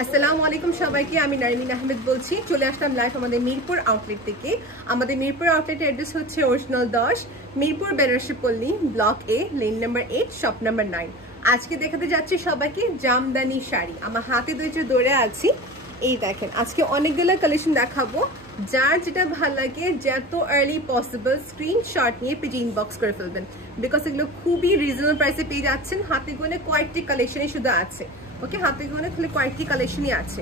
আসসালামু আলাইকুম সবাইকে, আমি নারিমিন আহমেদ বলছি। চলে আসলাম লাইভ আমাদের মিরপুর আউটলেট থেকে। আমাদের মিরপুর আউটলেটের অ্যাড্রেস হচ্ছে অরিজিনাল 10 মিরপুর বেনারসি পল্লী, ব্লক এ, লেন নাম্বার 8, শপ নাম্বার 9। আজকে দেখাতে যাচ্ছি সবাইকে জামদানি শাড়ি। আমার হাতে দুইটা ধরে আছি, এই দেখেন। আজকে অনেকগুলো কালেকশন দেখাবো। যার যেটা ভালো লাগে যত আর্লি পসিবল স্ক্রিনশট নিয়ে পেজে ইনবক্স করে ফেলবেন, বিকজ এগুলো খুবই রিজনেবল প্রাইসে পেয়ে যাচ্ছেন। হাতে গোনে কয়েকটি কালেকশনই শুধু আছে, ওকে, হাতে গোনে খুলে কয়েকটি কালেকশনই আছে।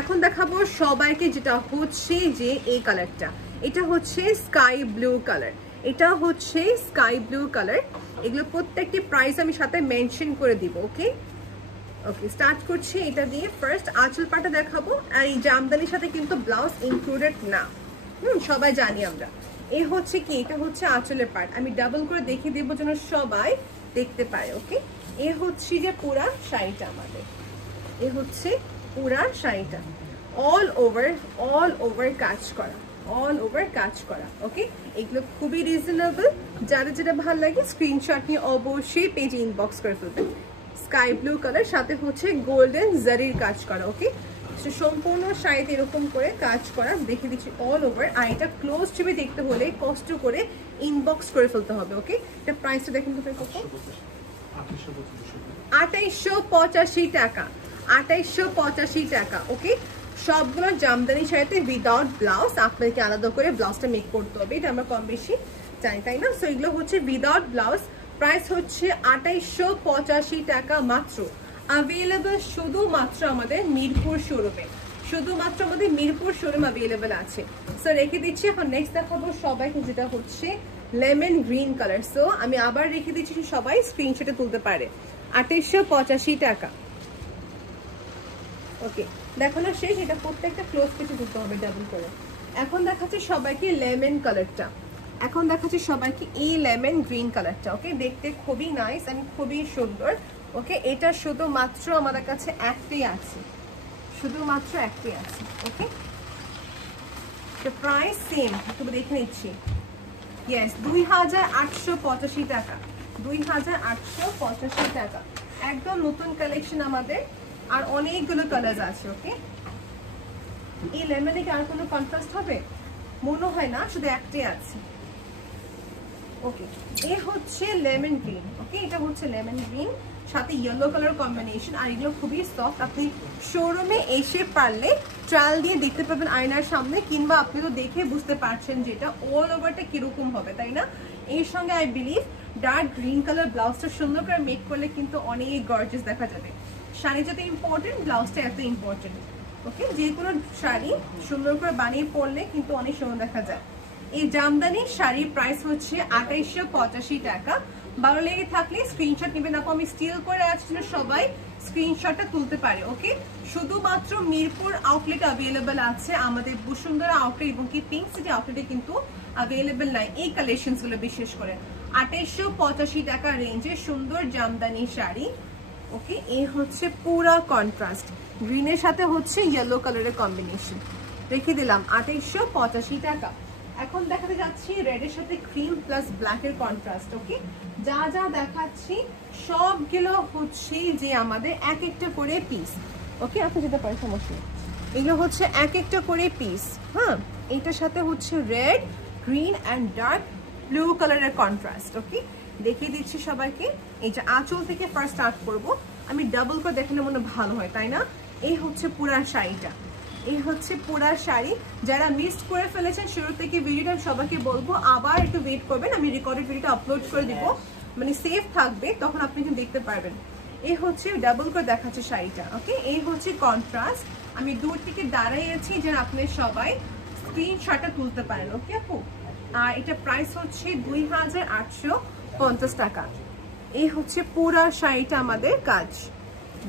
এখন দেখাবো সবাইকে যেটা হচ্ছে যে এই কালারটা, এটা হচ্ছে স্কাই ব্লু কালার, এটা হচ্ছে স্কাই ব্লু কালার। এগুলো প্রত্যেকটি প্রাইস আমি সাথে মেনশন করে দিব। ওকে ওকে, স্টার্ট করছি এটা দিয়ে। ফার্স্ট আঁচল পাটা দেখাবো, আর এই জামদানির সাথে কিন্তু ব্লাউজ ইনক্লুডেড না, সবাই জানি আমরা। এ হচ্ছে কি, এটা হচ্ছে আঁচলের পার্ট। আমি ডাবল করে দেখিয়ে দেবো যেন সবাই দেখতে পারে। ওকে, এ হচ্ছে যে পুরা শাড়িটা আমাদের, এ হচ্ছে পুরা শাড়িটা অল ওভার কাজ করা, অল ওভার কাজ করা। ওকে, এগুলো খুবই রিজনেবল। যাদের যেটা ভালো লাগে স্ক্রিনশট নিয়ে অবশ্যই পেজে ইনবক্স করে ফেলবেন। স্কাই ব্লু কালার, সাথে হচ্ছে গোল্ডেন জারির কাজ করা। ওকে, সম্পূর্ণ শাড়িতে এরকম করে কাজ করা দেখিয়ে দিচ্ছি অল ওভার। আর এটা ক্লোজ ছবি দেখতে হলে কষ্ট করে ইনবক্স করে ফেলতে হবে। ওকে, এটা প্রাইসটা দেখেন তো কত, 2885 টাকা, 2885 টাকা। ওকে, সবগুলো জামদানি শাড়িতে উইদাউট ব্লাউজ, আপনাকে আলাদা করে ব্লাউজটা মেক করতে হবে, এটা আমরা কম বেশি জানি, তাই না? সো এগুলো হচ্ছে উইদাউট ব্লাউজ, প্রাইস হচ্ছে 2885 টাকা মাত্র। অ্যাভেলেবল শুধুমাত্র আমাদের মিরপুর শোরুমে, শুধুমাত্র আমাদের মিরপুর শোরুম অ্যাভেলেবল আছে। সো রেখে দিচ্ছি। এখন নেক্সট দেখাবো সবাইকে, যেটা হচ্ছে লেমন গ্রিন কালার। সো আমি আবার রেখে দিচ্ছি, সবাই স্ক্রিনশটে তুলতে পারে। 2885 টাকা। ওকে, দেখানো শেষ। এটা প্রত্যেকটা ক্লোজ পেজে তুলতে হবে ডাবল করে। এখন দেখাচ্ছে সবাইকে লেমন কালারটা, এখন দেখাচ্ছি সবাইকে এই লেমন গ্রিন কালারটা। ওকে, দেখতে খুবই নাইস এন্ড খুবই সুন্দর। ওকে, এটা শুধুমাত্র আমাদের কাছে একটাই আছে, শুধুমাত্র একটাই আছে। ওকে, প্রাইস সেম, তুমি দেখে নিচ্ছি। ইয়েস, 2885 টাকা, 2885 টাকা। একদম নতুন কালেকশন আমাদের, আর অনেকগুলো কালার আছে। ওকে, এই লেমনে কি আর কোনো কন্ট্রাস্ট হবে? মনে হয় না, শুধু একটাই আছে। ওকে, এ হচ্ছে লেমন গ্রিন। ওকে, এটা হচ্ছে লেমন গ্রিন, সাথে ইয়েলো কালার কম্বিনেশন। আর এগুলো খুবই সফট। আপনি শোরুমে এসে পারলে ট্রায়াল দিয়ে দেখতে পাবেন আয়নার সামনে, কিংবা আপনি তো দেখে বুঝতে পারছেন যে এটা অল ওভারটা কিরকম হবে, তাই না? এর সঙ্গে I believe dark green colour ব্লাউজটা সুন্দর করে মেক করলে কিন্তু অনেক গর্জিয়াস দেখা যাবে। শাড়ি যত ইম্পর্টেন্ট, ব্লাউজটা এত ইম্পর্টেন্ট। ওকে, যে কোনো শাড়ি সুন্দর করে বানিয়ে পরলে কিন্তু অনেক সুন্দর দেখা যায়। এই জামদানি শাড়ির প্রাইস হচ্ছে 2885 টাকা। ভালো লেগে থাকলে স্ক্রিনশট নেবেন। আপু আমি স্টিল করে আসছিল, সবাই স্ক্রিনশটটা তুলতে পারে। ওকে, শুধুমাত্র মিরপুর আউটলেট অ্যাভেলেবেল আছে, আমাদের বসুন্ধরা আউটলেট এবং কি পিঙ্ক সিটি আউটলেটে কিন্তু অ্যাভেলেবেল নাই এই কালেকশনসগুলো। বিশেষ করে 2885 টাকা রেঞ্জে সুন্দর জামদানি শাড়ি। ওকে, এই হচ্ছে পুরা কন্ট্রাস্ট, গ্রিনের সাথে হচ্ছে ইয়েলো কালারের কম্বিনেশন। রেখে দিলাম 2885 টাকা। এখন দেখাতে যাচ্ছি রেডের সাথে ক্রিম প্লাস ব্ল্যাকের কন্ট্রাস্ট। ওকে, যা যা দেখাচ্ছি সবগুলো হচ্ছে যে আমাদের এক একটা করে পিস। ওকে, আপনি যেতে পারেন, সমস্যা নেই। এগুলো হচ্ছে এক একটা করে পিস। হ্যাঁ, এইটার সাথে হচ্ছে red, green and dark blue কালারের কন্ট্রাস্ট। ওকে, দেখিয়ে দিচ্ছি সবাইকে। এই যে আঁচল থেকে ফার্স্ট স্টার্ট করবো, আমি ডাবল করে দেখালে মনে ভালো হয়, তাই না? এই হচ্ছে পুরা শাড়িটা, এই হচ্ছে পুরা শাড়ি। যারা মিস করে ফেলেছেন শুরু থেকে ভিডিওটা, সবাইকে বলবো আবার একটু ওয়েট করবেন। আমি রেকর্ডেড ভিডিওটা আপলোড করে দিব, মানে সেভ থাকবে, তখন আপনি কিন্তু দেখতে পারবেন। এই হচ্ছে ডাবল করে দেখাচ্ছে শাড়িটা। ওকে, এই হচ্ছে কন্ট্রাস্ট। আমি দূর থেকে দাঁড়াইয়েছি যেন আপনি সবাই স্ক্রিনশটটা তুলতে পারেন। ওকে আপু, আর এটা প্রাইস হচ্ছে 2850 টাকা। এই হচ্ছে পুরা শাড়িটা আমাদের কাজ,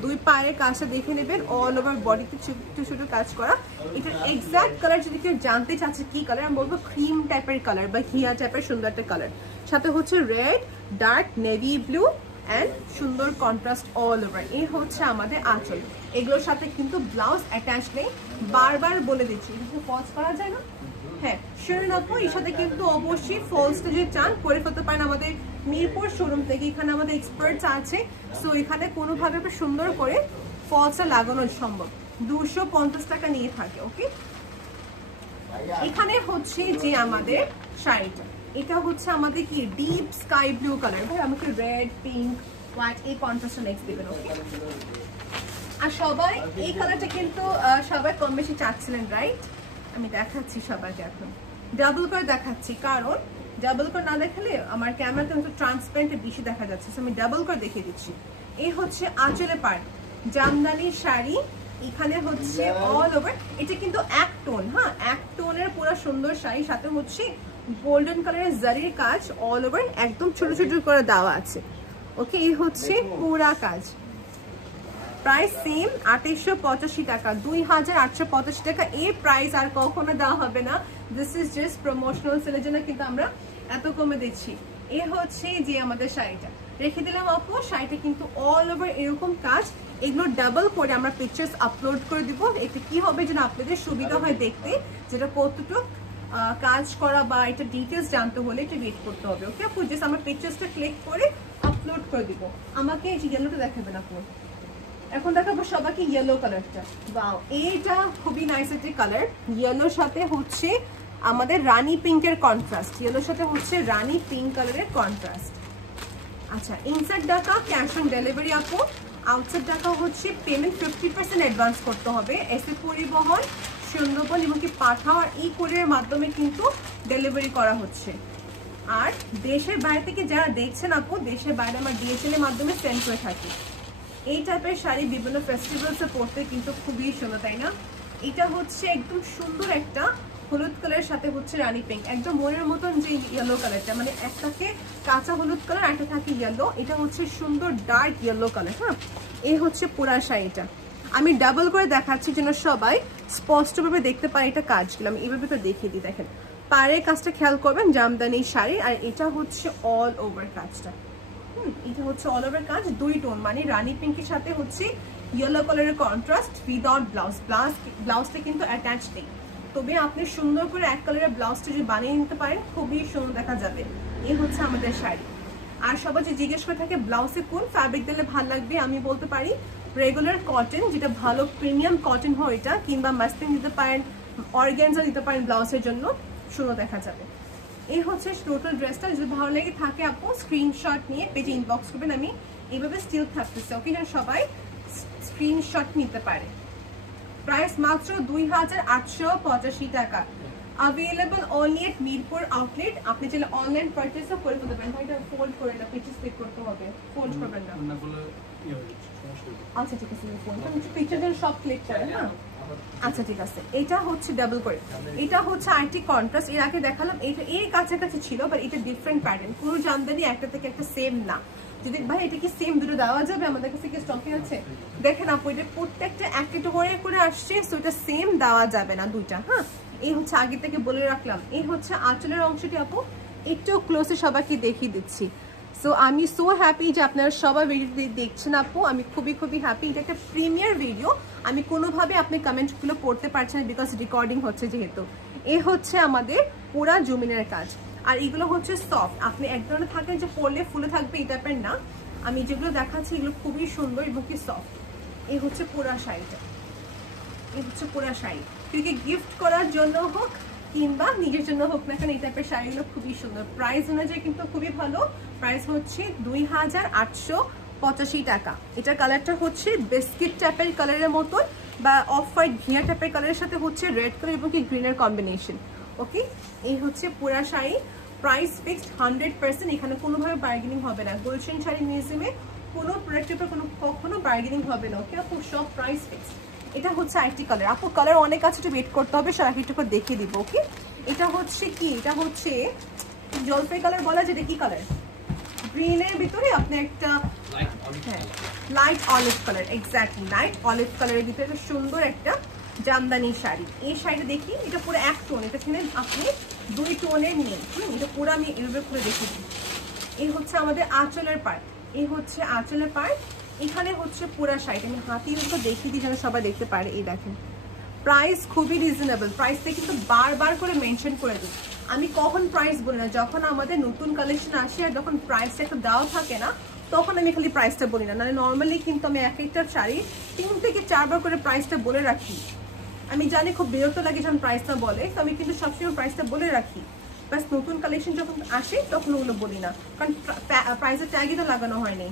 দুই পায়ের কাজটা দেখে নেবেন, অল ওভার বডিতে ছোট ছোট কাজ করা। এটার এক্সাক্ট কালার যদি কেউ জানতে চাচ্ছে কি কালার, আমি বলবো ক্রিম টাইপের কালার বা হিয়া টাইপের সুন্দর একটা কালার। সাথে হচ্ছে red, dark navy blue and সুন্দর কন্ট্রাস্ট অল ওভার। এই হচ্ছে আমাদের আঁচল। এগুলোর সাথে কিন্তু ব্লাউজ অ্যাটাচ নেই, বারবার বলে দিচ্ছি। এটা পজ করা যায় না? হ্যাঁ, শিওর আপু, এর সাথে কিন্তু অবশ্যই ফলসটা যে চান করে ফেলতে পারেন আমাদের মিরপুর শোরুম থেকে। এখানে আমাদের এক্সপার্টস আছে, সো এখানে কোনোভাবে সুন্দর করে ফলসটা লাগানো সম্ভব। 250 টাকা নিয়ে থাকে। ওকে, এখানে হচ্ছে যে আমাদের শাড়িটা, এটা হচ্ছে আমাদের কি ডিপ স্কাই ব্লু কালার। ভাই আমাকে রেড, পিঙ্ক, হোয়াইট এই কন্ট্রাস্টটা নেক্সট দিবেন। ওকে, আর সবাই এই কালারটা কিন্তু সবাই কম বেশি চাচ্ছিলেন, রাইট? আমি দেখাচ্ছি সবাইকে, এখন ডাবল করে দেখাচ্ছি, কারণ ডাবল করে না দেখালে আমার ক্যামেরাতে কিন্তু ট্রান্সপারেন্ট বেশি দেখা যাচ্ছে। আমি ডাবল করে দেখিয়ে দিচ্ছি। এই হচ্ছে আঁচলে পার্ট, জামদানি শাড়ি, এখানে হচ্ছে অল ওভার, এটা কিন্তু এক টোন, হ্যাঁ এক টোনের পুরো সুন্দর শাড়ি, সাথে হচ্ছে গোল্ডেন কালারের জারির কাজ অল ওভার, একদম ছোট ছোট করে দেওয়া আছে। ওকে, এই হচ্ছে পুরা কাজ। প্রাইস সেম 2885 টাকা, 2885 টাকা। এই প্রাইস আর কখনো দেওয়া হবে না। দিস ইজ জাস্ট প্রমোশনাল সেলের জন্য কিন্তু আমরা এত কমে দিচ্ছি। এ হচ্ছে যে আমাদের শাড়িটা রেখে দিলাম আপু। শাড়িটা কিন্তু অল ওভার এরকম কাজ, এগুলো ডাবল করে আমরা পিকচার্স আপলোড করে দিব। এটা কি হবে যেন আপনাদের সুবিধা হয় দেখতে, যেটা কতটুকু কাজ করা বা এটা ডিটেলস জানতে হলে এটা ওয়েট করতে হবে। ওকে আপু, জাস্ট আমরা পিকচার্সটা ক্লিক করে আপলোড করে দিব। আমাকে এই ইয়েলোটা দেখাবেন আপু। এখন দেখাবো সবাইকে ইয়েলো কালারটা। ওয়াও, এইটা খুবই নাইস একটা কালার। ইয়েলোর সাথে হচ্ছে আমাদের রানী পিঙ্কের কন্ট্রাস্ট, ইয়েলোর সাথে হচ্ছে রানী পিঙ্ক কালারের কন্ট্রাস্ট। আচ্ছা, ইনসাইড টাকা ক্যাশ অন ডেলিভারি আপু, আউটসাইড টাকা হচ্ছে পেমেন্ট 50% অ্যাডভান্স করতে হবে। এসে পরিবহন, সুন্দরবন এবং কি পাঠাও আর এই কোরিয়ার মাধ্যমে কিন্তু ডেলিভারি করা হচ্ছে। আর দেশের বাইরে থেকে যারা দেখছেন আপু, দেশের বাইরে আমার ডিএচএল এর মাধ্যমে সেন্ড করে থাকি। এই টাইপের শাড়ি বিভিন্ন ফেস্টিভ্যালসে পরতে কিন্তু খুবই সুন্দর, তাই না? এটা হচ্ছে একদম সুন্দর একটা হলুদ কালারের সাথে হচ্ছে রানী পিঙ্ক, একদম মনের মতন যে ইয়েলো কালারটা, মানে একটাকে কাঁচা হলুদ কালার, একটা থাকে ইয়েলো, এটা হচ্ছে সুন্দর ডার্ক ইয়েলো কালার। হ্যাঁ, এই হচ্ছে পুরা শাড়িটা। আমি ডাবল করে দেখাচ্ছি যেন সবাই স্পষ্টভাবে দেখতে পারে এটা কাজগুলো। আমি এইভাবে তো দেখিয়ে দিই, দেখেন পাড়ের কাজটা খেয়াল করবেন, জামদানি শাড়ি, আর এটা হচ্ছে অল ওভার কাজটা। এটা হচ্ছে অল ওভার কাজ, দুই টোন, মানে রানী পিঙ্কের সাথে হচ্ছে ইয়েলো কালারের কন্ট্রাস্ট উইদাউট ব্লাউজ। ব্লাউজটা কিন্তু অ্যাটাচ নেই, তবে আপনি সুন্দর করে এক কালারের ব্লাউজটা যদি বানিয়ে নিতে পারেন খুবই সুন্দর দেখা যাবে। এই হচ্ছে আমাদের শাড়ি। আর সবাই যে জিজ্ঞেস করে থাকে ব্লাউজে কোন ফ্যাব্রিক দিলে ভালো লাগবে, আমি বলতে পারি রেগুলার কটন, যেটা ভালো প্রিমিয়াম কটন হয় এটা, কিংবা মাসলিন দিতে পারেন, অর্গানজা দিতে পারেন, ব্লাউজের জন্য সুন্দর দেখা যাবে। এই হচ্ছে টোটাল ড্রেসটা। যদি ভালো লেগে থাকে আপু স্ক্রিনশট নিয়ে পেজে ইনবক্স করবেন, আমি এইভাবে স্টিল থাকতেছে। ওকে, যেন সবাই স্ক্রিনশট নিতে পারে। প্রাইস মাত্র 2885 টাকা। Available only at Mirpur outlet. আপনি চাইলে অনলাইন পারচেজও করে ফেলতে পারেন। ভাই এটা ফোল্ড করে না, পিকচার ক্লিক করতে হবে, ফোল্ড করবেন না। আচ্ছা ঠিক আছে, ফোল্ড করুন, পিকচারটা সব ক্লিক করেন। হ্যাঁ আচ্ছা ঠিক আছে। এটা হচ্ছে ডাবল করে, এটা হচ্ছে আইটি কন্ট্রাস্ট। এর আগে দেখালাম এটা এর কাছাকাছি ছিল, বাট এটা ডিফারেন্ট প্যাটার্ন। পুরো জামদানি একটা থেকে একটা সেম না। যদি ভাই এটা কি সেম দুটো দেওয়া যাবে, আমাদের কাছে কি স্টকে আছে? দেখেন আপু, এটা প্রত্যেকটা একটা করে আসছে, সো এটা সেম দেওয়া যাবে না দুইটা। হ্যাঁ, এই হচ্ছে আগে থেকে বলে রাখলাম। এই হচ্ছে আঁচলের অংশটি আপু, একটু ক্লোজে সবাইকে দেখিয়ে দিচ্ছি। সো আমি সো হ্যাপি যে আপনারা সবাই ভিডিও দেখছেন আপু, আমি খুবই হ্যাপি। এটা একটা প্রিমিয়ার ভিডিও, আমি কোনোভাবে আপনি কমেন্টগুলো পড়তে পারছেন না বিকজ রেকর্ডিং হচ্ছে যেহেতু। এ হচ্ছে আমাদের পুরা জমিনের কাজ, আর এগুলো হচ্ছে সফট। আপনি এক ধরনের থাকেন যে পরলে ফুলে থাকবে, এই টাইপের না। আমি যেগুলো দেখাচ্ছি এগুলো খুবই সুন্দর এবং কি সফট। এই হচ্ছে পুরা শাড়িটা, এই হচ্ছে পুরা শাড়ি। তুইকে গিফট করার জন্য হোক কিংবা নিজের জন্য হোক না কেন, এই টাইপের শাড়িগুলো খুবই সুন্দর। প্রাইস অনুযায়ী কিন্তু খুবই ভালো। প্রাইস হচ্ছে 2885 টাকা। এটার কালারটা হচ্ছে বিস্কিট টাইপের কালারের মতন, বা অফ হোয়াইট ঘিয়া টাইপের কালারের সাথে হচ্ছে রেড কালার এবং কি গ্রিনের কম্বিনেশন। ওকে, এই হচ্ছে পুরা শাড়ি। প্রাইস ফিক্সড 100%, এখানে কোনোভাবে বার্গেনিং হবে না। গুলশান শাড়ি মিউজিয়ামে কোনো প্রোডাক্টের উপর কখনো বার্গেনিং হবে না। ওকে আপু, সব প্রাইস ফিক্সড। এটা হচ্ছে আইটি কালার আপু, কালার অনেক আছে, একটু ওয়েট করতে হবে, সবাইকে একটু করে দেখিয়ে দিব। ওকে, এটা হচ্ছে কি, এটা হচ্ছে জলপাই কালার বলা, যেটা কি কালার, গ্রিনের ভিতরে আপনি একটা light olive colour, exactly light olive কালারের ভিতরে একটা সুন্দর একটা জামদানি শাড়ি। এই শাড়িটা দেখি, এটা পুরো এক টোন, এটা কিনে আপনি দুই টোনের নিন। এটা পুরো আমি এভাবে করে দেখে দিই। এই হচ্ছে আমাদের আঁচলের পার্ট, এই হচ্ছে আঁচলের পার্ট। এখানে হচ্ছে পুরা শাড়িটা আমি হাতির উপর দেখিয়ে দিই যেন সবাই দেখতে পারে। এই দেখেন, প্রাইস খুবই রিজনেবল। প্রাইসটা কিন্তু বারবার করে মেনশন করে দিই। আমি কখন প্রাইস বলি না, যখন আমাদের নতুন কালেকশন আসে আর যখন প্রাইসটা একটু দেওয়া থাকে না, তখন আমি খালি প্রাইসটা বলি না, নাহলে নর্মালি কিন্তু আমি এক একটা শাড়ি 3 থেকে 4 বার করে প্রাইসটা বলে রাখি। আমি জানি খুব বিরক্ত লাগে যখন প্রাইসটা বলে, তো আমি কিন্তু সবসময় প্রাইসটা বলে রাখি। বাস নতুন কালেকশন যখন আসে তখন ওগুলো বলি না, কারণ প্রাইসের ট্যাগই তো লাগানো হয়নি।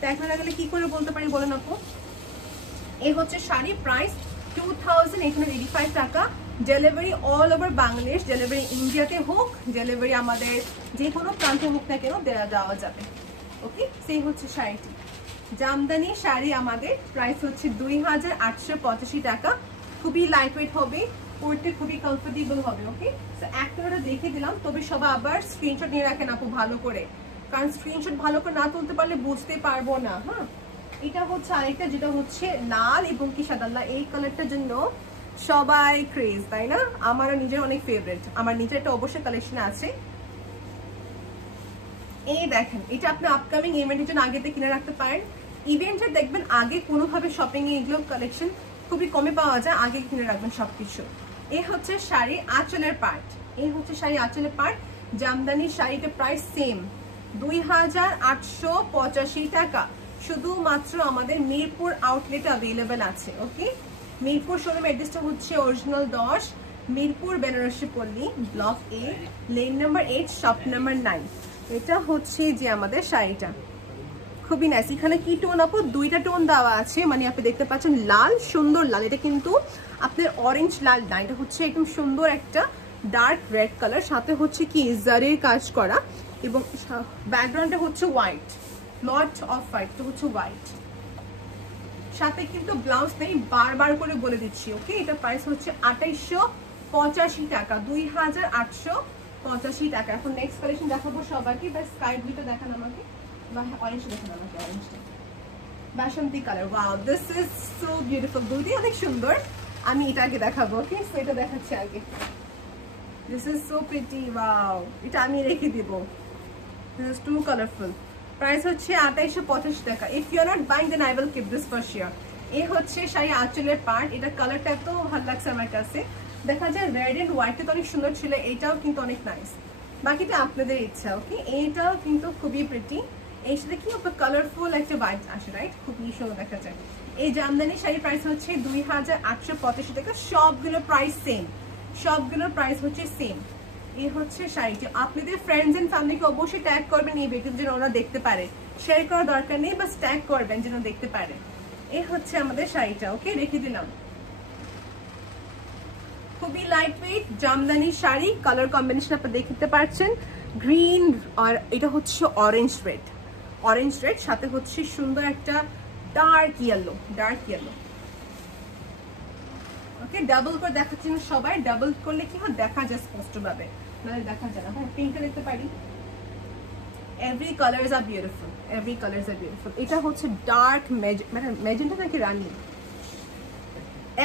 ট্যাগ না লাগালে কি করে বলতে পারি বলেন আপু? এই হচ্ছে শাড়ি, প্রাইস 2885 টাকা। Delivery all over Bangladesh, delivery ইন্ডিয়াতে হোক, ডেলিভারি আমাদের যে কোনো প্রান্তে হোক না কেন দেওয়া যাবে। ওকে, সেই হচ্ছে শাড়িটি। জামদানি শাড়ি আমাদের প্রাইস হচ্ছে 2885 টাকা। খুবই লাইট ওয়েট হবে, পরতে খুবই কমফোর্টেবল হবে। ওকে, তো একটা দেখে দিলাম, তবে সবাই আবার স্ক্রিনশট নিয়ে রাখেন আপু ভালো করে, কারণ স্ক্রিনশট ভালো করে না তুলতে পারলে বুঝতে পারবো না। হ্যাঁ, এটা হচ্ছে আরেকটা, যেটা হচ্ছে লাল এবং কি সাদা। এই কালারটার জন্য সবাই ক্রেজ, তাই না? আমারও নিজের অনেক ফেভারিট, আমার নিজের একটা অবশ্যই কালেকশন আছে। এই দেখেন, এটা আপনি আপকামিং ইভেন্টের জন্য আগে থেকে কিনে রাখতে পারেন। ইভেন্টে দেখবেন আগে কোনোভাবে শপিং এ এগুলো কালেকশন খুবই কমে পাওয়া যায়, আগে কিনে রাখবেন সবকিছু। এই হচ্ছে শাড়ি আঁচলের পার্ট, এই হচ্ছে শাড়ি আঁচলের পার্ট। জামদানি শাড়িটা প্রাইস সেম 2885 টাকা। শুধুমাত্র আমাদের মিরপুর আউটলেট অ্যাভেলেবেল আছে। ওকে, মিরপুর শোরুম অ্যাড্রেসটা হচ্ছে অরিজিনাল 10 মিরপুর বেনারসি পল্লী, ব্লক এ, লেন নাম্বার 8, শপ নাম্বার 9। এটা হচ্ছে যে আমাদের শাড়িটা খুবই নাইস। এখানে কি টোন আপু? দুইটা টোন দেওয়া আছে, মানে আপনি দেখতে পাচ্ছেন লাল, সুন্দর লাল। এটা কিন্তু আপনার অরেঞ্জ লাল না, এটা হচ্ছে একদম সুন্দর একটা ডার্ক রেড কালার, সাথে হচ্ছে কি জারির কাজ করা, এবং ব্যাকগ্রাউন্ডে হচ্ছে হোয়াইট, নট অফ হোয়াইট, তো হচ্ছে হোয়াইট। সাথে কিন্তু ব্লাউজ নেই, বারবার করে বলে দিচ্ছি। ওকে, এটা প্রাইস হচ্ছে 2885 টাকা, 2885 টাকা। এখন নেক্সট কালেকশন দেখাবো সবাইকে। বা স্কাই ব্লুটা দেখান আমাকে, বা অরেঞ্জ দেখান আমাকে, অরেঞ্জটা, বাসন্তী colour. Wow, this is so beautiful, দুটোই অনেক সুন্দর। আমি এটা আগে দেখাবো। ওকে, সো এটা দেখাচ্ছি আগে। This is so pretty, wow, এটা আমি রেখে দিব। This is too colourful. Price হচ্ছে 2885 টাকা। If you are not buying then I will keep this for sure. এই হচ্ছে শাড়ি আঁচলের পার্ট। এটা কালারটা এত ভালো লাগছে আমার কাছে, দেখা যায় রেড এন্ড হোয়াইটে তো অনেক সুন্দর ছিল, এটাও কিন্তু অনেক নাইস। বাকিটা আপনাদের ইচ্ছা। ওকে, এইটাও কিন্তু খুবই প্রিটি, এর সাথে কি আপনার কালারফুল একটা ভাইব আসে, রাইট? খুবই সুন্দর দেখা যায়। এই জামদানি শাড়ির প্রাইস হচ্ছে 2885 টাকা। সবগুলোর প্রাইস সেম, সবগুলোর প্রাইস হচ্ছে সেম। এই হচ্ছে শাড়িটি। আপনাদের ফ্রেন্ডস এন্ড ফ্যামিলিকে অবশ্যই ট্যাগ করবেন এই ভিডিও, যেন ওরা দেখতে পারে। শেয়ার করার দরকার নেই, বাস ট্যাগ করবেন যেন দেখতে পারে। এই হচ্ছে আমাদের শাড়িটা। ওকে, রেখে দিলাম। খুবই light weight Jamdani sari, colour combination আপনারা দেখতে পাচ্ছেন, গ্রিন আর এটা হচ্ছে অরেঞ্জ রেড, অরেঞ্জ রেড, সাথে হচ্ছে সুন্দর একটা ডার্ক ইয়েলো, ডার্ক ইয়েলো। ওকে, ডাবল করে দেখাচ্ছেন সবাই, ডাবল করলে কি হয় দেখা যায় স্পষ্টভাবে, নাহলে দেখা যায় না। হ্যাঁ, পিঙ্কটা দেখতে পারি। এভরি কালারস আর বিউটিফুল, এভরি কালারস আর বিউটিফুল। এটা হচ্ছে ডার্ক মানে ম্যাজেন্টা নাকি রানি,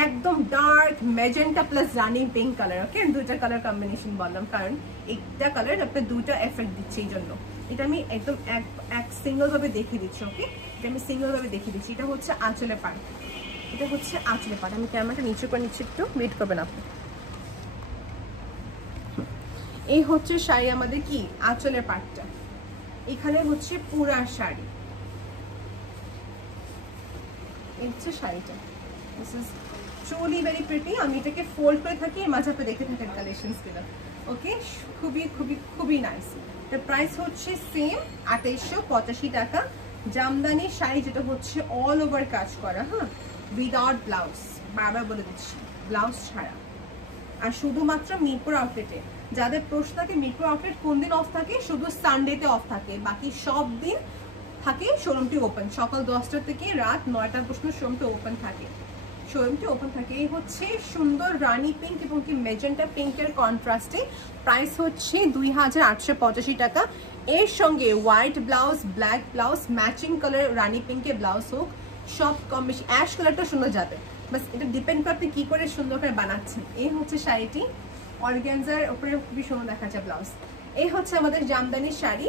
একদম ডার্ক ম্যাজেন্টা প্লাস রানি পিঙ্ক কালার। ওকে, দুইটা কালার কম্বিনেশন বললাম কারণ একটা কালার আপনার দুইটা এফেক্ট দিচ্ছে, এই জন্য এটা আমি একদম এক সিঙ্গল ভাবে দেখিয়ে দিচ্ছি। ওকে, এটা আমি সিঙ্গল ভাবে দেখিয়ে দিচ্ছি। এটা হচ্ছে আঁচলে পাড়, এটা হচ্ছে আঁচলে পাড়। আমি ক্যামেরাটা নিচে করে নিচ্ছি, একটু ওয়েট করবেন আপনি। এই হচ্ছে শাড়ি আমাদের কি আঁচলের পাড়টা, এখানে হচ্ছে পুরা শাড়ি, এই হচ্ছে শাড়িটা। This is truly very pretty. আমি এটাকে ফোল্ড করে থাকি, মাঝে আপনি দেখতে থাকেন কালেকশনস গুলো। ওকে, খুবই খুবই খুবই নাইস। এর প্রাইস হচ্ছে সেম 2885 টাকা। জামদানি শাড়ি, যেটা হচ্ছে অল ওভার কাজ করা, হ্যাঁ, উইদাউট ব্লাউজ, বারবার বলে দিচ্ছি, ব্লাউজ ছাড়া। আর শুধুমাত্র মিরপুর আউটলেটে। যাদের প্রশ্ন থাকে মিরপুর আউটলেট কোন দিন অফ থাকে, শুধু সানডেতে অফ থাকে, বাকি সব দিন থাকে শোরুমটি ওপেন। সকাল 10টা থেকে রাত 9টা পর্যন্ত শোরুমটি ওপেন থাকে, শোরুমটি ওপেন থাকে। এই হচ্ছে সুন্দর রানি পিঙ্ক এবং কি মেজেন্টা পিঙ্কের কন্ট্রাস্টে। প্রাইস হচ্ছে 2885 টাকা। এর সঙ্গে white blouse, black blouse, matching colour রানি পিঙ্কে ব্লাউজ হোক, সব কম বেশি। অ্যাশ কালারটা সুন্দর যাবে, বাস এটা ডিপেন্ড করে আপনি কি করে সুন্দর করে বানাচ্ছেন। এই হচ্ছে শাড়িটি, অর্গানজার উপরে খুবই সুন্দর দেখা যায় ব্লাউজ। এই হচ্ছে আমাদের জামদানির শাড়ি।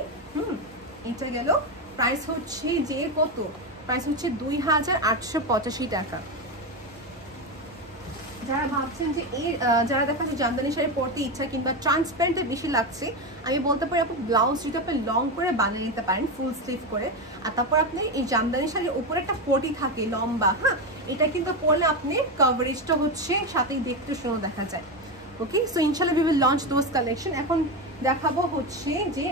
এটা গেল। প্রাইস হচ্ছে যে কত, প্রাইস হচ্ছে 2885 টাকা। যারা ভাবছেন যে এই যারা দেখা যাচ্ছে জামদানি শাড়ি পরতে ইচ্ছা কিংবা ট্রান্সপারেন্টে বেশি লাগছে, আমি বলতে পারি আপনি ব্লাউজ যদি আপনি লং করে বানিয়ে নিতে পারেন ফুল স্লিভ করে, আর তারপর আপনি এই জামদানি শাড়ির উপরে একটা পটি থাকে লম্বা, হ্যাঁ এটা কিন্তু পরলে আপনি কভারেজটা হচ্ছে সাথেই দেখতে সুন্দর দেখা যায়। ওকে, সো ইনশাল্লাহ we will launch those collection. এখন দেখাবো হচ্ছে যে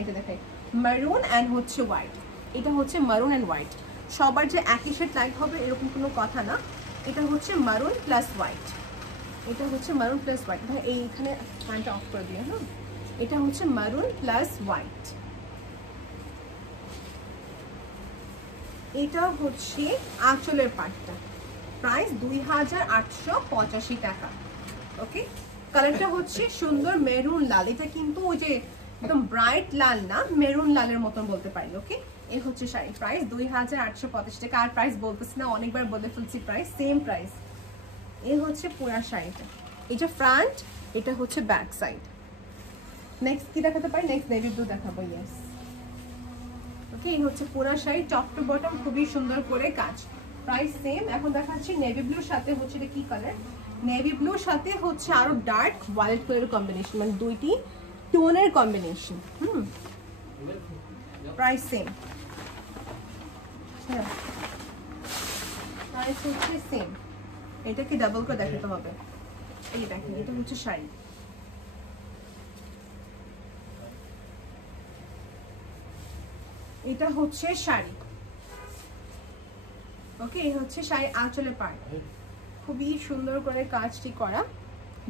এটা দেখাই মারুন অ্যান্ড হচ্ছে হোয়াইট। এটা হচ্ছে মারুন অ্যান্ড হোয়াইট, সবার যে একই শেড লাইট হবে এরকম কোনো কথা না। এটা হচ্ছে মারুন প্লাস হোয়াইট, এটা হচ্ছে মারুন প্লাস হোয়াইট। ভাই এইখানে ফ্যানটা অফ করে দিয়ে, হ্যাঁ এটা হচ্ছে মারুন প্লাস হোয়াইট। এটা হচ্ছে আঁচলের পাটটা, প্রাইস 2885 টাকা। ওকে, কালারটা হচ্ছে সুন্দর মেরুন লাল, এটা কিন্তু ওই যে একদম ব্রাইট লাল না, মেরুন লালের মতন বলতে পারি। ওকে, এই হচ্ছে শাড়ি, প্রাইস 2885 টাকা। আর প্রাইস বলতেছি না, অনেকবার বলে ফেলছি প্রাইস, সেম প্রাইস। এই হচ্ছে পুরা শাড়িটা, এটা ফ্রন্ট, এটা হচ্ছে ব্যাক সাইড। নেক্সট কি দেখাতে পারি? নেক্সট নেভি ব্লু দেখাবো। ইয়েস, ওকে, এই হচ্ছে পুরা শাড়ি, টপ টু বটম খুবই সুন্দর করে কাজ, প্রাইস সেম। এখন দেখাচ্ছি নেভি ব্লুর সাথে হচ্ছে এটা কি কালার, নেভি ব্লুর সাথে হচ্ছে আরো ডার্ক ভায়োলেট কালারের কম্বিনেশন, মানে দুইটি টোনের কম্বিনেশন। প্রাইস সেম, হ্যাঁ প্রাইস হচ্ছে সেম। এটাকে ডাবল করে দেখাতে হবে। এই দেখেন, এটা হচ্ছে শাড়ি, এটা হচ্ছে শাড়ি। ওকে, এই হচ্ছে শাড়ি আঁচলের পাড়, খুবই সুন্দর করে কাজটি করা।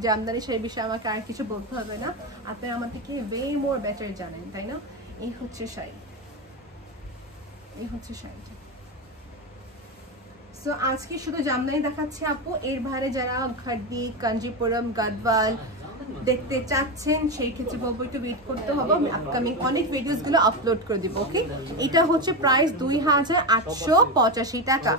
জামদানি শাড়ির বিষয়ে আমাকে আর কিছু বলতে হবে না, আপনারা আমার থেকে ওয়ে মোর বেটার জানেন, তাই না? এই হচ্ছে শাড়ি, এই হচ্ছে শাড়িটা। সো আজকে শুধু জামদানি দেখাচ্ছি আপু, এর বাইরে যারা ঘাটদি, কাঞ্জিপুরম, গাদওয়াল দেখতে চাচ্ছেন সেই ক্ষেত্রে বলবো একটু ওয়েট করতে হবে, আমি আপকামিং অনেক ভিডিওস গুলো আপলোড করে দিব। ওকে, এটা হচ্ছে প্রাইস 2885 টাকা,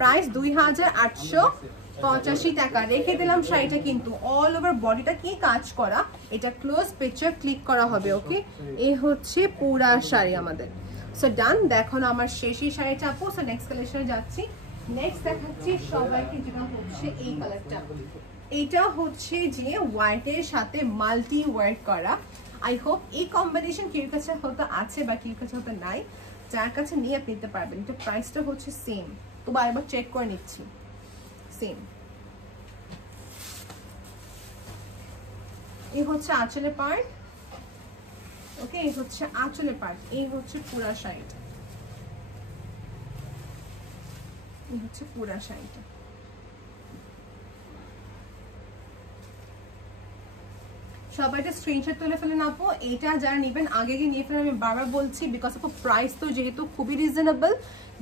প্রাইস 2885 টাকা। রেখে দিলাম শাড়িটা, কিন্তু অল ওভার বডিটা কি কাজ করা, এটা ক্লোজ পিকচার ক্লিক করা হবে। ওকে, এই হচ্ছে পুরা শাড়ি আমাদের। সো ডান, দেখো না আমার শেষই শাড়িটা আপু। সো নেক্সট কালেকশনে যাচ্ছি। নেক্সট দেখাচ্ছি সবাইকে যেটা হচ্ছে এই কালারটা, এটা হচ্ছে যে হোয়াইটের সাথে মাল্টি ওয়ার্ক করা। আই হোপ এই কম্বিনেশন কির কাছে হয়তো আছে বা কির কাছে হয়তো নাই, যার কাছে নিয়ে আপনি নিতে পারবেন। এটা প্রাইসটা হচ্ছে সেম, তো বারবার চেক করে নিচ্ছি, সেম। এই হচ্ছে আঁচলের পার্ট। ওকে, এই হচ্ছে আঁচলের পার্ট, এই হচ্ছে পুরা শাড়িটা, এই হচ্ছে পুরা শাড়িটা। সবাইটা স্ক্রিনশট তুলে ফেলে নাও। এটা যারা নেবেন আগে গিয়ে নিয়ে ফেলেন, আমি বারবার বলছি, বিকজ আপু প্রাইস তো যেহেতু খুবই রিজনেবল,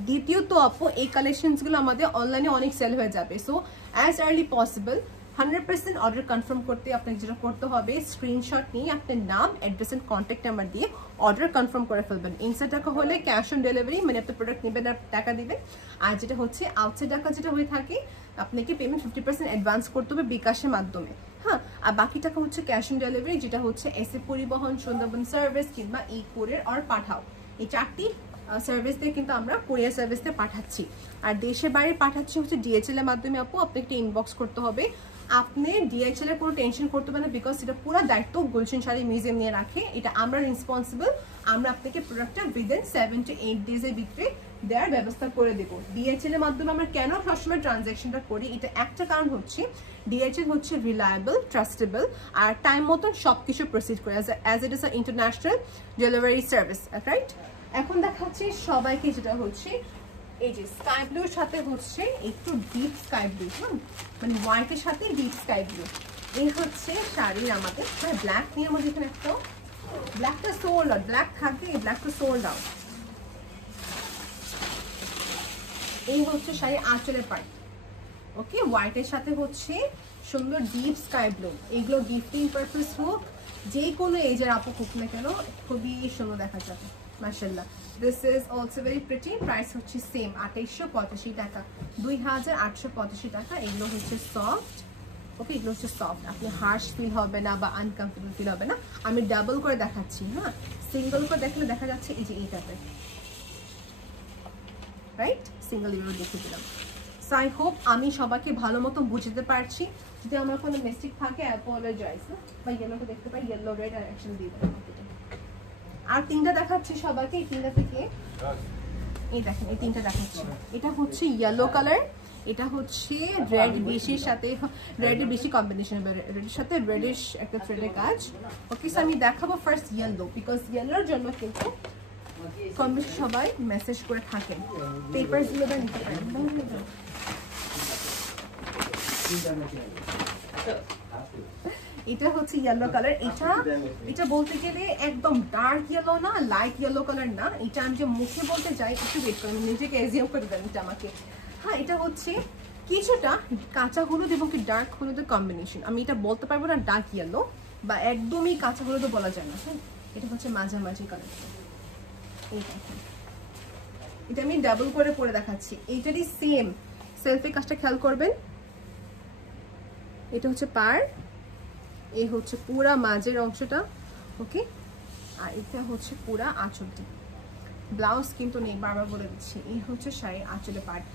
দ্বিতীয়ত আপু এই কালেকশনসগুলো আমাদের অনলাইনে অনেক সেল হয়ে যাবে। So as early possible 100% order confirm করতে আপনাকে যেটা করতে হবে, স্ক্রিনশট নিয়ে আপনার নাম, অ্যাড্রেস এন্ড কন্ট্যাক্ট নাম্বার দিয়ে অর্ডার কনফার্ম করে ফেলবেন। ইনসাইড টাকা হলে ক্যাশ অন ডেলিভারি, মানে আপনি প্রোডাক্ট নেবেন আর টাকা দিবেন। আর যেটা হচ্ছে আউটসাইড টাকা যেটা হয়ে থাকে, আপনাকে পেমেন্ট 50% অ্যাডভান্স করতে হবে বিকাশের মাধ্যমে, হ্যাঁ। আর বাকি টাকা হচ্ছে ক্যাশ অন ডেলিভারি, যেটা হচ্ছে এসএ পরিবহন, সুন্দরবন সার্ভিস কিংবা ই কুরিয়ার আর পাঠাও, এই চারটি সার্ভিস দিয়ে কিন্তু আমরা কুরিয়ার সার্ভিস দিয়ে পাঠাচ্ছি। আর দেশের বাইরে পাঠাচ্ছি হচ্ছে ডিএচএল এর মাধ্যমে। আপু আপনাকে একটা ইনবক্স করতে হবে, আপনি ডিএচএল এর কোনো টেনশন করতে পারেন, বিকজ এটা পুরো দায়িত্ব গুলশান শাড়ি মিউজিয়াম নিয়ে রাখে, এটা আমরা রেসপন্সিবল। আমরা আপনাকে প্রোডাক্টটা উইদিন 7 to 8 ডেজের ভিতরে দেওয়ার ব্যবস্থা করে দেবো। ডিএচএল এর মাধ্যমে আমরা কেন সবসময় ট্রানজ্যাকশনটা করি, এটা একটা কারণ হচ্ছে ডিএচএল হচ্ছে রিলায়েবল, ট্রাস্টেবল, আর টাইম মতন সবকিছু প্রসিড করে, as it is a international delivery service, right? এখন দেখাচ্ছি সবাইকে যেটা হচ্ছে এই যে স্কাই ব্লুর সাথে হচ্ছে একটু ডিপ স্কাই ব্লু, মানে হোয়াইটের সাথে ডিপ স্কাই ব্লু। এই হচ্ছে শাড়ির আমাদের, মানে ব্ল্যাক নিয়ে আমাদের এখানে একটা ব্ল্যাকটা সোল্ড আউট, ব্ল্যাক থাকবে, এই ব্ল্যাকটা সোল্ড আউট। এই হচ্ছে শাড়ি আঁচলের পার্ট। ওকে, হোয়াইটের সাথে হচ্ছে সুন্দর ডিপ স্কাই ব্লু। এইগুলো গিফটিং পারপাস হোক, যে কোনো এজের আপু হোক না কেন, খুবই সুন্দর দেখা যাবে, মাশাআল্লাহ। This is also very pretty. Price হচ্ছে সেম 2885 টাকা, 2885 টাকা। এগুলো হচ্ছে সফট। ওকে, এগুলো হচ্ছে সফট, আপনি হার্শ ফিল হবে না বা আনকমফোর্টেবল ফিল হবে না। আমি ডাবল করে দেখাচ্ছি, হ্যাঁ, সিঙ্গল করে দেখলে দেখা যাচ্ছে এই যে এই টাইপের, রাইট? সিঙ্গল এভাবে দেখে দিলাম। সো আই হোপ আমি সবাইকে ভালো মতো বুঝতে পারছি। যদি আমার কোনো মিস্টেক থাকে অ্যাপোলোজাইজ। বা ইয়েলোটা দেখতে পাই, ইয়েলো রেড আর অ্যাকচুয়ালি দিয়ে দেবো। আর তিনটা দেখাচ্ছি সবাইকে, এই তিনটা থেকে এই দেখেন এই তিনটা দেখাচ্ছি। এটা হচ্ছে ইয়েলো কালার, এটা হচ্ছে রেড বেশির সাথে, রেডের বেশি কম্বিনেশন, রেডের সাথে রেডিশ একটা থ্রেডের কাজ। ওকে, সো আমি দেখাবো ফার্স্ট ইয়েলো, বিকজ ইয়েলোর জন্য কিন্তু কম বেশি সবাই মেসেজ করে থাকেন। পেপারস গুলো নিতে পারেন। এটা হচ্ছে ইয়েলো কালার। এটা বলতে গেলে একদম ডার্ক ইয়েলো না, লাইট ইয়েলো কালার না। এটা আমি যে মুখে বলতে যাই, একটু ওয়েট করেন, নিজেকে এজিএম করে দেন এটা আমাকে। হ্যাঁ, এটা হচ্ছে কিছুটা কাঁচা হলুদ এবং কি ডার্ক হলুদের কম্বিনেশন। আমি এটা বলতে পারবো না ডার্ক ইয়েলো বা একদমই কাঁচা হলুদও বলা যায় না। হ্যাঁ, এটা হচ্ছে মাঝামাঝি কালার। এটা আমি ডাবল করে পরে দেখাচ্ছি। এইটারই সেম সেলফি কাজটা খেয়াল করবেন। এটা হচ্ছে পার, এই হচ্ছে পুরা মাঝের অংশটা। ওকে, আর এটা হচ্ছে পুরা আঁচলটি। ব্লাউজ কিন্তু নেই, বারবার বলে দিচ্ছি। এই হচ্ছে শাড়ি আঁচলে পার্ট,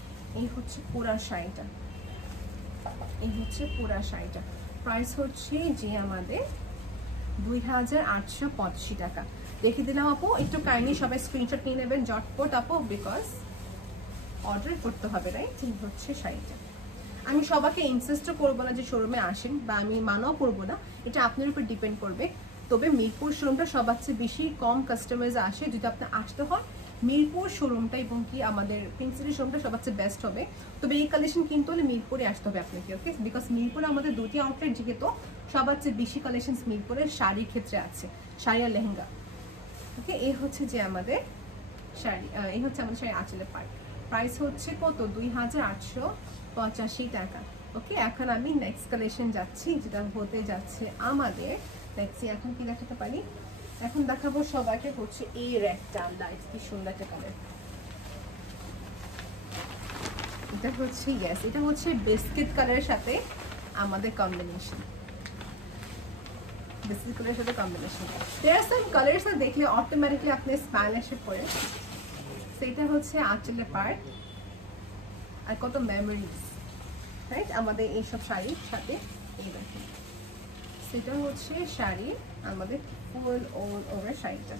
এই হচ্ছে পুরা শাড়িটা, এই হচ্ছে পুরা শাড়িটা। প্রাইস হচ্ছে যে আমাদের 2885 টাকা। দেখে দিলাম আপু, একটু কাইন্ডলি সবাই স্ক্রিনশট নিয়ে নেবেন জটপট আপু, বিকজ অর্ডার করতে হবে, রাইট? এই হচ্ছে শাড়িটা। আমি সবাইকে ইনসিস্টও করবো না যে শোরুমে আসেন, বা আমি মানাও করবো না, এটা আপনার উপর ডিপেন্ড করবে। তবে মিরপুর শোরুমটা সবার চেয়ে বেশি কম কাস্টমার্স আসে। যদি আপনার আসতে হয় মিরপুর শোরুমটা এবং কি আমাদের পিঙ্ক সিটি শোরুমটা সবার চেয়ে বেস্ট হবে। তবে এই কালেকশন কিনতে হলে মিরপুরে আসতে হবে আপনাকে। ওকে, বিকজ মিরপুরে আমাদের দুটি আউটলেট, যেহেতু সবার চেয়ে বেশি কালেকশন মিরপুরের শাড়ির ক্ষেত্রে আছে, শাড়ি আর লেহেঙ্গা। ওকে, এই হচ্ছে যে আমাদের শাড়ি, এই হচ্ছে আমাদের শাড়ি আঁচলের পার্ট। প্রাইস হচ্ছে কত? 2885 টাকা। ওকে, এখন আমি নেক্সট কালেকশন যাচ্ছি, যেটা হতে যাচ্ছে আমাদের দেখছি এখন কি দেখাতে পারি। এখন দেখাবো সবাইকে হচ্ছে এই রেডটা, লাইট কি সুন্দর একটা কালার। এটা হচ্ছে ইয়েস, এটা হচ্ছে বিস্কিট কালারের সাথে আমাদের কম্বিনেশন, বিস্কিট কালারের সাথে কম্বিনেশন। দেয়ার সাম কালার্স দেখলে অটোমেটিকলি আপনি স্মাইল এসে পড়ে। সেটা হচ্ছে আঁচলের পার্ট। আর কত মেমোরিজ, রাইট, আমাদের এইসব শাড়ির সাথে। এই দেখুন, সেটা হচ্ছে শাড়ি আমাদের ফুল অল ওভার শাড়িটা।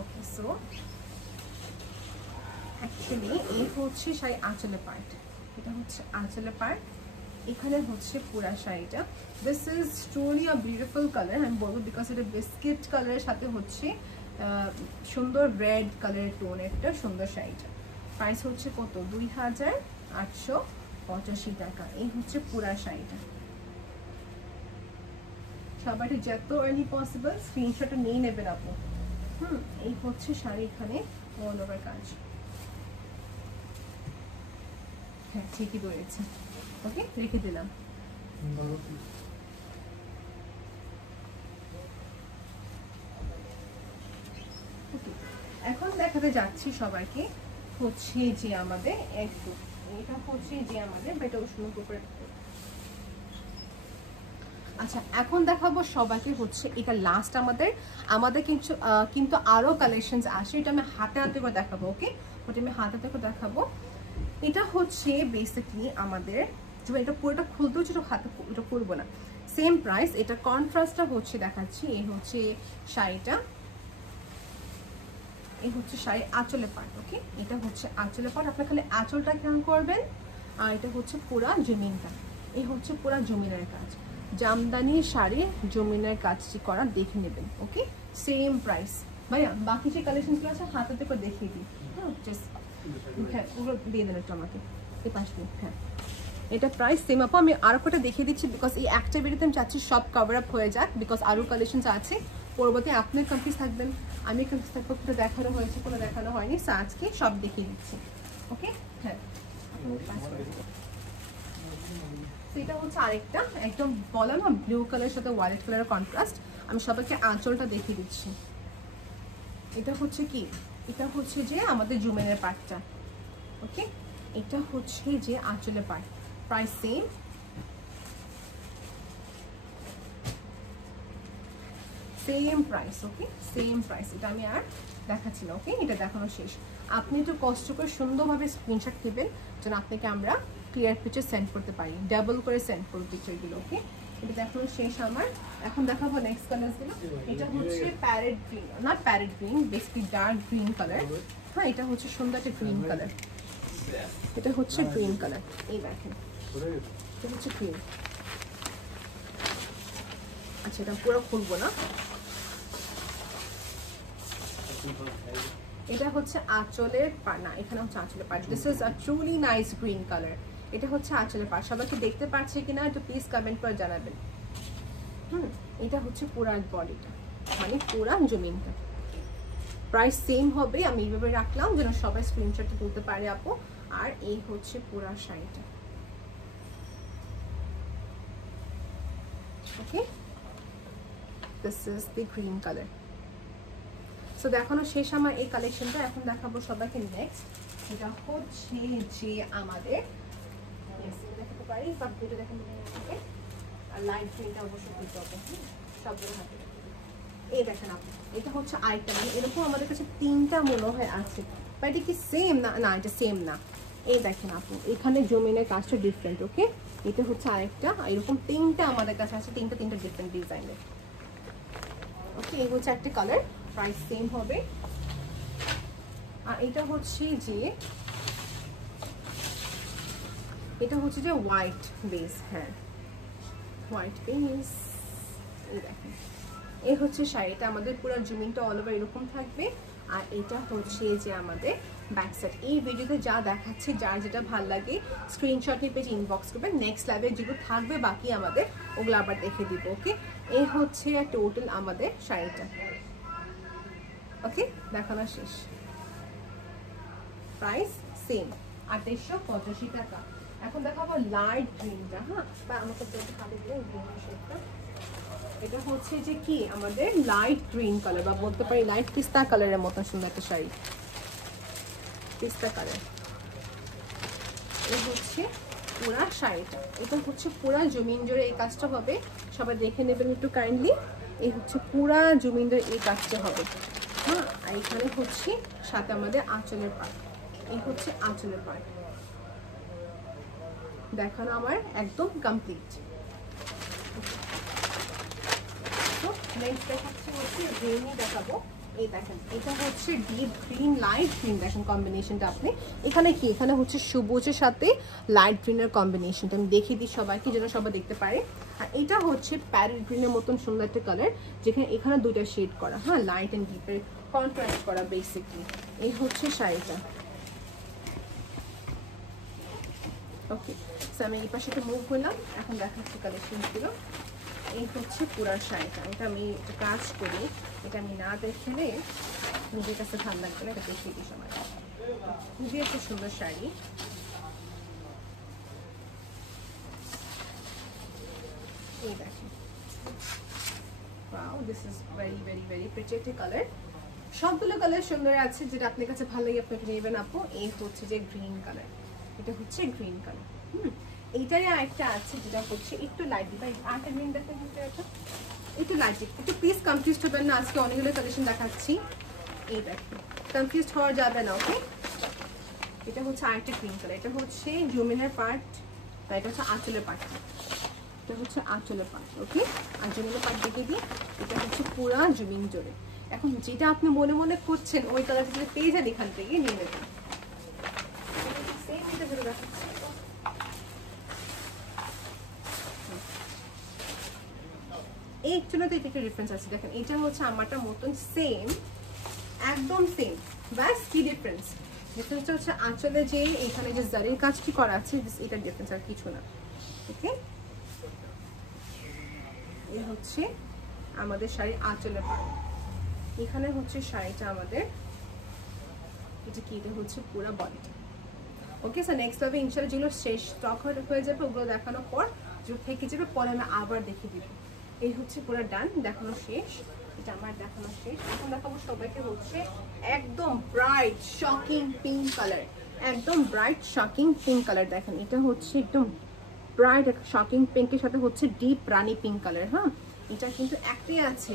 ওকে, সো অ্যাকচুয়ালি এই হচ্ছে শাড়ি আঁচলের পার্ট, এটা হচ্ছে আঁচলের পার্ট, এখানে হচ্ছে পুরা শাড়িটা। This is truly a beautiful colour আমি বলবো, বিকজ এটা বিস্কিট কালারের সাথে হচ্ছে সুন্দর রেড কালারের টোন, একটা সুন্দর শাড়িটা। প্রাইস হচ্ছে কত? 2885 টাকা। এই হচ্ছে পুরা শাড়িটা। সবাই যত আর্লি পসিবল স্ক্রিনশটটা নিয়ে নেবেন আপু। এই হচ্ছে শাড়ি, এখানে অল ওভার কাজ। হ্যাঁ, ঠিকই ধরেছে। ওকে, রেখে দিলাম। এখন দেখাতে যাচ্ছি সবাইকে হচ্ছে যে আমাদের একটু, এটা হচ্ছে যে আমাদের বেটা উষ্ণ করে। আচ্ছা, এখন দেখাবো সবাইকে হচ্ছে এটা লাস্ট আমাদের কিন্তু আরো কালেকশনস আসে, এটা আমি হাতে হাতে করে দেখাবো। ওকে, ওটা আমি হাতে হাতে করে দেখাবো। এটা হচ্ছে বেসিকলি আমাদের, এটা পুরোটা খুলতে হচ্ছে, এটা করবো না, সেম প্রাইস। এটা কন্ট্রাস্টটা হচ্ছে দেখাচ্ছি। এই হচ্ছে শাড়িটা, এই হচ্ছে শাড়ি আঁচলে পাট। ওকে, এটা হচ্ছে আঁচলে পাট, আপনার খালি আঁচলটা খেয়াল করবেন। আর এটা হচ্ছে পুরা জমিনটা, এই হচ্ছে পুরা জমিনের কাজ, জামদানি শাড়ি জমিনের কাজটি করা, দেখে নেবেন। ওকে, সেম প্রাইস। ভাইয়া বাকি যে কালেকশনগুলো আছে হাতে করে দেখিয়ে দিই। হ্যাঁ, ওগুলো দিয়ে দেন একটু আমাকে, এই পাশ দিয়ে। হ্যাঁ, এটা প্রাইস সেম আপু। আমি আরো কটা দেখিয়ে দিচ্ছি, বিকজ এই একটা ভিডিওতে আমি চাচ্ছি সব কভার আপ হয়ে যাক, বিকজ আরো কালেকশন আছে। পরবর্তী আপনি কনফিউজ থাকবেন, আমি কনফিউজ থাকবো, কোনো দেখানো হয়েছে কোনো দেখানো হয়নি। সো আজকে সব দেখিয়ে দিচ্ছি। ওকে, হ্যাঁ, সেটা হচ্ছে আরেকটা একদম বলা না, ব্লু কালারের সাথে হোয়াইট কালারের কন্ট্রাস্ট। আমি সবাইকে আঁচলটা দেখিয়ে দিচ্ছি। এটা হচ্ছে কি, এটা হচ্ছে যে আমাদের জুমেনের পার্টটা। ওকে, এটা হচ্ছে যে আঁচলের part. Price same, same price. Okay, same price. এটা আমি আর দেখাচ্ছি না, ওকে? এটা দেখানো শেষ। আপনি একটু কষ্ট করে সুন্দরভাবে স্ক্রিনশট নেবেন যেন আপনাকে আমরা ক্লিয়ার পিকচার সেন্ড করতে পারি, ডাবল করে সেন্ড করব পিকচারগুলো, ওকে? এটা দেখানো শেষ আমার। এখন দেখাবো নেক্সট কালারগুলো। এটা হচ্ছে parrot green, not parrot green, basically dark green colour. হ্যাঁ, এটা হচ্ছে সুন্দর একটা গ্রিন কালার। এটা হচ্ছে গ্রিন কালার, এই দেখেন, এটা হচ্ছে গ্রিন। আচ্ছা, এটা পুরো খুলবো না। এটা হচ্ছে আঁচলের পাড়, না এখানে হচ্ছে আঁচলের পাড়। This is a truly nice green colour. এটা হচ্ছে আঁচলের পাড়। সবাইকে দেখতে পাচ্ছে কিনা একটু প্লিজ কমেন্ট করে জানাবেন। এটা হচ্ছে পুরা বডিটা, মানে পুরা জমিনটা। প্রাইস সেম হবে, আমি এইভাবে রাখলাম যেন সবাই স্ক্রিনশটটা তুলতে পারে আপু। আর এই হচ্ছে পুরা শাড়িটা, okay? This is the green colour. So দেখানো শেষ আমার এই কালেকশনটা। এখন দেখাবো সবাইকে নেক্সট। এটা হচ্ছে যে আমাদের দেখাতে পারি, কমপ্লিটে দেখেন আর লাইট গ্রিনটা অবশ্যই করতে হবে সবগুলো হাতে। এই দেখেন আপনি, এটা হচ্ছে আরেকটা, মানে এরকম আমাদের কাছে তিনটা মনে হয় আছে, বাট এটা কি সেম না? না, এটা সেম না। এই দেখেন আপু, এখানে জমিনের কাজটা ডিফারেন্ট, ওকে? এটা হচ্ছে আরেকটা, এরকম তিনটা আমাদের কাছে আছে, তিনটা ডিফারেন্ট ডিজাইনের, ওকে? এই হচ্ছে একটা কালার, প্রাইস সেম হবে। আর এটা হচ্ছে যে হোয়াইট বেস, হ্যাঁ হোয়াইট বেস। এই দেখেন, এই হচ্ছে শাড়িটা আমাদের পুরো জমিনটা অল ওভার এরকম থাকবে। আর এটা হচ্ছে যে আমাদের ব্যাক সাইড। এই ভিডিওতে যা দেখাচ্ছে, যার যেটা ভালো লাগে স্ক্রিনশট নিয়ে পেজ ইনবক্স করবেন। নেক্সট লাইভে যেগুলো থাকবে বাকি আমাদের, ওগুলো আবার দেখে দিব, ওকে? এই হচ্ছে টোটাল আমাদের শাড়িটা, ওকে? দেখানো শেষ। প্রাইস সেম 2885 টাকা। এখন দেখাবো লাইট গ্রিনটা, হ্যাঁ, বা আমাকে খালি দিলে গ্রিন শেডটা। এটা হচ্ছে যে কি আমাদের লাইট গ্রিন কালার, বা বলতে পারি লাইট পিস্তা কালারের মতো সুন্দর একটা শাড়ি, পিস্তা কালার। এই হচ্ছে পুরা শাড়িটা। এটা হচ্ছে পুরা জমিন জুড়ে এই কাজটা হবে, সবাই দেখে নেবেন একটু কাইন্ডলি। এই হচ্ছে পুরা জমিন জুড়ে এই কাজটা হবে, হ্যাঁ। আর এখানে হচ্ছে সাথে আমাদের আঁচলের পাট, এই হচ্ছে আঁচলের পাট। দেখানো আমার একদম কমপ্লিট। নেক্সট দেখাচ্ছি হচ্ছে গ্রিনই দেখাবো। এই দেখেন, এটা হচ্ছে ডিপ গ্রিন লাইট গ্রিন, দেখেন কম্বিনেশনটা আপনি। এখানে কি, এখানে হচ্ছে সবুজের সাথে লাইট গ্রিনের কম্বিনেশনটা আমি দেখিয়ে দিই সবাইকে যেন সবাই দেখতে পারে। আর এটা হচ্ছে প্যারেট গ্রিনের মতন সুন্দর একটা কালার, যেখানে এখানে দুইটা শেড করা, হ্যাঁ, লাইট অ্যান্ড ডিপের কন্ট্রাস্ট করা বেসিকলি। এই হচ্ছে শাড়িটা, ওকে? সো আমি এই পাশে মুভ হলাম, এখন দেখাচ্ছি কালেকশনগুলো। এই হচ্ছে পুরা শাড়িটা। এটা আমি কাজ করি, এটা আমি না দেখলে নিজের কাছে ভালো লাগবে না, এটা দেখিয়ে দিই সবাই। খুবই একটা সুন্দর শাড়ি। এই দেখেন, wow, this is very very very pretty colour. সবগুলো কালার সুন্দর আছে, যেটা আপনার কাছে ভালো লাগে আপনাকে নেবেন আপু। এই হচ্ছে যে গ্রিন কালার, এটা হচ্ছে গ্রিন কালার। এইটারই আরেকটা আছে যেটা হচ্ছে একটু লাইট, আরেকটা গ্রিন দেখেন, একটু লাইট, একটু প্লিজ কনফিউজ হবেন না, আজকে অনেকগুলো কালেকশন দেখাচ্ছি। এই দেখেন, কনফিউজ হওয়া যাবে না, ওকে? এটা হচ্ছে আরেকটা গ্রিন কালার, এটা হচ্ছে জমিনের পার্ট, তাই এটা হচ্ছে আঁচলের পার্ট, এটা হচ্ছে আঁচলের পার্ট, ওকে? আর জমিনের পার্ট দেখে দিই, এটা হচ্ছে পুরা জমিন জোরে। এখন যেটা আপনি মনে মনে করছেন ওই কালারটা যদি পেয়ে যান, এখান থেকে নিয়ে নেবেন। এই জন্য তো এটা একটা ডিফারেন্স আছে, দেখেন এটা হচ্ছে আমারটার মতন সেম, একদম সেম, ব্যাস কি ডিফারেন্স? ডিফারেন্সটা হচ্ছে আঁচলে যে এখানে যে জারির কাজটি করা আছে, এটা ডিফারেন্স, আর কিছু না, ওকে? এই হচ্ছে আমাদের শাড়ির আঁচলের পাড়, এখানে হচ্ছে শাড়িটা আমাদের, এটা কি, এটা হচ্ছে পুরো বডিটা, ওকে? স্যার নেক্সট হবে ইনশাআল্লাহ যেগুলো শেষ স্টক হয়ে যাবে ওগুলো দেখানোর পর যেগুলো থেকে যাবে পরে আমি আবার দেখিয়ে দিব। এই হচ্ছে পুরো ডান, দেখানো শেষ, এটা আমার দেখানো শেষ। এখন দেখাবো সবাইকে হচ্ছে একদম ব্রাইট শকিং পিঙ্ক কালার, একদম ব্রাইট শকিং পিঙ্ক কালার। দেখেন এটা হচ্ছে একদম ব্রাইট শকিং পিঙ্কের সাথে হচ্ছে ডিপ রানি পিঙ্ক কালার, হ্যাঁ? এটা কিন্তু একটাই আছে,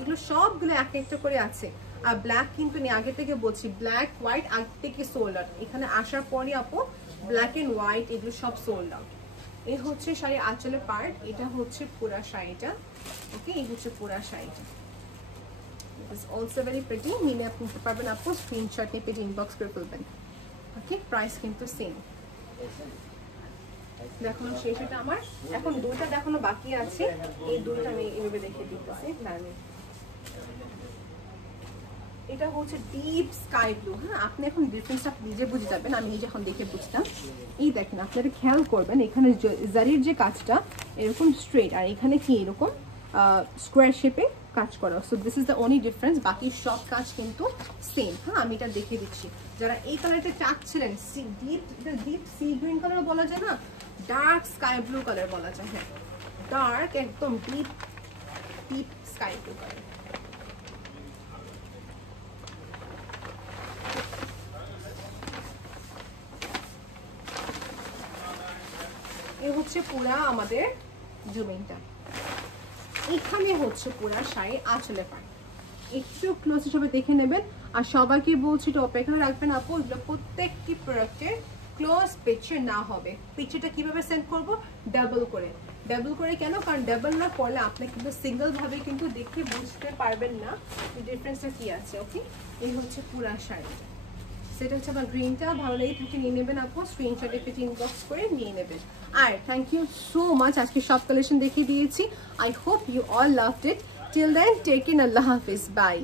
এগুলো সবগুলো এক একটা করে আছে। আর ব্ল্যাক কিন্তু নেই, আগে থেকে বলছি ব্ল্যাক হোয়াইট আগে থেকে সোল্ড আউট। এখানে আসার পরে আপু ব্ল্যাক এন্ড হোয়াইট এগুলো সব সোল্ড আউট। এই হচ্ছে শাড়ি আঁচলের পার্ট, এটা হচ্ছে পুরা শাড়িটা। ওকে, এই হচ্ছে পুরা শাড়িটা। It's also very pretty. নিলে আপনি নিতে পারবেন আপু, স্ক্রিনশট নিয়ে পেজ ইনবক্স করে ফেলবেন। ওকে, প্রাইস কিন্তু সেম। দেখানো শেষ, এটা আমার এখন দুইটা দেখানো বাকি আছে। এই দুইটা আমি এভাবে দেখে দিতেছি। এটা হচ্ছে ডিপ স্কাই ব্লু। হ্যাঁ, আপনি এখন ডিফারেন্সটা নিজে বুঝে যাবেন, আমি নিজে এখন দেখে বুঝতাম। এই দেখেন, আপনারা খেয়াল করবেন এখানে জারির যে কাজটা এরকম স্ট্রেট, আর এখানে কি এরকম স্কোয়ার শেপে কাজ করা। So this is the only difference, বাকি সব কাজ কিন্তু সেম। হ্যাঁ, আমি এটা দেখে দিচ্ছি। যারা এই কালারটা চাচ্ছিলেন, ডিপ সি গ্রিন কালার বলা যায় না, ডার্ক স্কাই ব্লু কালার বলা যায়। হ্যাঁ, ডার্ক একদম deep deep sky blue colour. এই হচ্ছে পুরা আমাদের জুমিংটা। এখানে হচ্ছে পুরা শাড়ি আঁচলে পায়। একটু ক্লোজ হিসেবে দেখে নেবেন। আর সবাইকে বলছি তো অপেক্ষা রাখবেন আপু, এগুলো প্রত্যেকটি প্রোডাক্টের ক্লোজ পিকচার না হবে। পিকচারটা কিভাবে সেন্ড করব? ডাবল করে। ডাবল করে কেন? কারণ ডাবল না করলে আপনি কিন্তু সিঙ্গেল ভাবে কিন্তু দেখে বুঝতে পারবেন না ডিফারেন্সটা কি আছে। ওকে, এই হচ্ছে পুরা শাড়িটা। সেটা হচ্ছে আমার গ্রিনটা। ভালো লেগে থাকে নিয়ে নেবেন আপু, স্ক্রিনশটে পেটে ইনবক্স করে নিয়ে নেবেন। আর থ্যাংক ইউ সো মাচ, আজকে সব কালেকশন দেখিয়ে দিয়েছি। I hope you all loved it. Till then take in, আল্লাহ হাফিজ, বাই।